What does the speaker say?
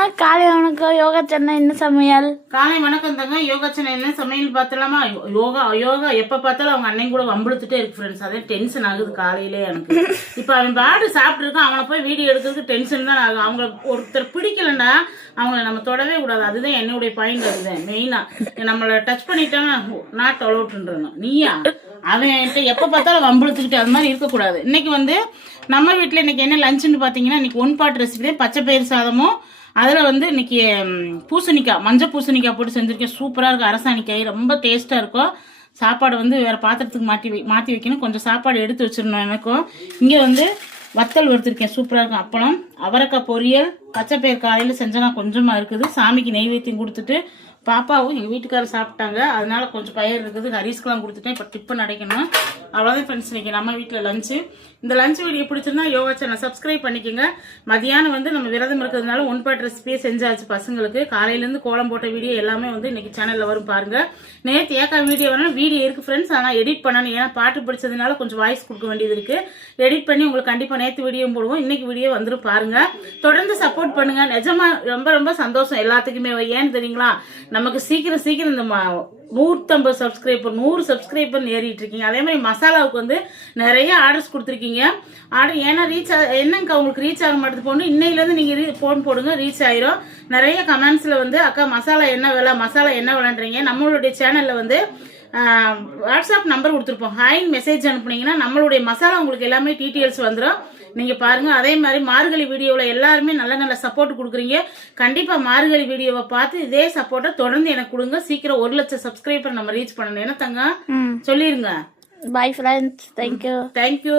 காலை வணக்கம் யோகா சென்னை என்ன சமையல்? காலை வணக்கம் தாங்க. யோகா சென்னை என்ன சமையல் பார்த்தலாமா? யோகா எப்ப பார்த்தாலும் அவங்க அன்னையும் கூட வம்பிழுத்துட்டே இருக்கு ஃப்ரெண்ட்ஸ். அதே டென்ஷன் ஆகுது காலையிலே எனக்கு. இப்ப அவன் பாடு சாப்பிட்டு இருக்கான், அவனை போய் வீடியோ எடுக்கிறதுக்கு டென்ஷன் தான் ஆகும். அவங்க ஒருத்தர் பிடிக்கலன்னா அவங்கள நம்ம தொடவே கூடாது. அதுதான் என்னுடைய பாயிண்ட். அதுதான் மெயினா. நம்மள டச் பண்ணிட்டாங்க நாட் அலோட்ன்றணும். நீயா அவன் எப்ப பார்த்தாலும் வம்பிழுத்துக்கிட்டு அது மாதிரி இருக்கக்கூடாது. இன்னைக்கு வந்து நம்ம வீட்டுல இன்னைக்கு என்ன லஞ்சுன்னு பாத்தீங்கன்னா, இன்னைக்கு ஒன் பாட் ரெசிபி பச்சை பயிறு சாதமும், அதில் வந்து இன்னைக்கு பூசணிக்காய், மஞ்சள் பூசணிக்காய் போட்டு செஞ்சுருக்கேன். சூப்பராக இருக்கும். அரசாணிக்காய் ரொம்ப டேஸ்ட்டாக இருக்கும். சாப்பாடு வந்து வேறு பாத்திரத்துக்கு மாற்றி வைக்கணும். கொஞ்சம் சாப்பாடு எடுத்து வச்சிடணும். எனக்கும் இங்கே வந்து வத்தல் வறுத்துருக்கேன். சூப்பராக இருக்கும். அப்பளம், அவரைக்காய் பொரியல், பச்சைப்பயிர் காலையில் செஞ்சனா கொஞ்சமாக இருக்குது. சாமிக்கு நெய்வேத்தியம் கொடுத்துட்டு பாப்பாவும் எங்கள் வீட்டுக்காரர் சாப்பிட்டாங்க. அதனால கொஞ்சம் பயிர் இருக்குது. ஹரிஸ்க்கெலாம் கொடுத்துட்டேன். இப்போ டிஃபன் அடைக்கணும். அவ்வளோதான் ஃப்ரெண்ட்ஸ் இன்னைக்கு நம்ம வீட்டில் லஞ்சு. இந்த லஞ்ச் வீடியோ பிடிச்சிருந்தா யோகா சேனல் சப்ஸ்கிரைப் பண்ணிக்கோங்க. மதியானம் வந்து நம்ம விரதம் இருக்கிறதுனால ஒன் பாட் ரெசிபியே செஞ்சாச்சு பசங்களுக்கு. காலையிலேருந்து கோலம் போட்ட வீடியோ எல்லாமே வந்து இன்னைக்கு சேனலில் வரும் பாருங்க. நேற்று ஏக்கா வீடியோ வேணும் வீடியோ இருக்குது ஃப்ரெண்ட்ஸ். ஆனால் எடிட் பண்ணணும். ஏன்னா பாட்டு பிடிச்சதுனால கொஞ்சம் வாய்ஸ் கொடுக்க வேண்டியது இருக்குது. எடிட் பண்ணி உங்களுக்கு கண்டிப்பாக நேற்று வீடியோ போடுவோம். இன்னைக்கு வீடியோ வந்துடும் பாருங்க. தொடர்ந்து சப்போர்ட் பண்ணுங்க. நிஜமா ரொம்ப ரொம்ப சந்தோஷம் எல்லாத்துக்குமே. ஏன்னு தெரியுங்களா, நமக்கு சீக்கிரம் இந்த 150 சப்ஸ்கிரைபர் 100 சப்ஸ்கிரைபர் ஏறிட்டு இருக்கீங்க. அதே மாதிரி மசாலாவுக்கு வந்து நிறைய ஆர்டர்ஸ் கொடுத்துருக்கீங்க. ஆர்டர் ஏன்னா என்னங்க உங்களுக்கு ரீச் ஆக மாட்டேது போன இன்னையிலேருந்து நீங்கள் ஃபோன் போடுங்க, ரீச் ஆயிரும். நிறைய கமெண்ட்ஸில் வந்து அக்கா மசாலா என்ன விலைன்றீங்க. நம்மளுடைய சேனலில் வந்து வாட்ஸ்அப் நம்பர் கொடுத்துருப்போம். ஹாய் மெசேஜ் அனுப்புனீங்கன்னா நம்மளுடைய மசாலா உங்களுக்கு எல்லாமே டீட்டெயில்ஸ் வந்துடும். நீங்க பாருங்க. அதே மாதிரி மார்கழி வீடியோவில் எல்லாருமே நல்ல சப்போர்ட் கொடுக்குறீங்க. கண்டிப்பா மார்கழி வீடியோவை பார்த்து இதே சப்போர்ட்டை தொடர்ந்து எனக்கு கொடுங்க. சீக்கிரம் 1 லட்சம் சப்ஸ்கிரைபர் நம்ம ரீச் பண்ணணும். என்ன தங்க சொல்லிருங்க. Bye friends. தேங்க்யூ.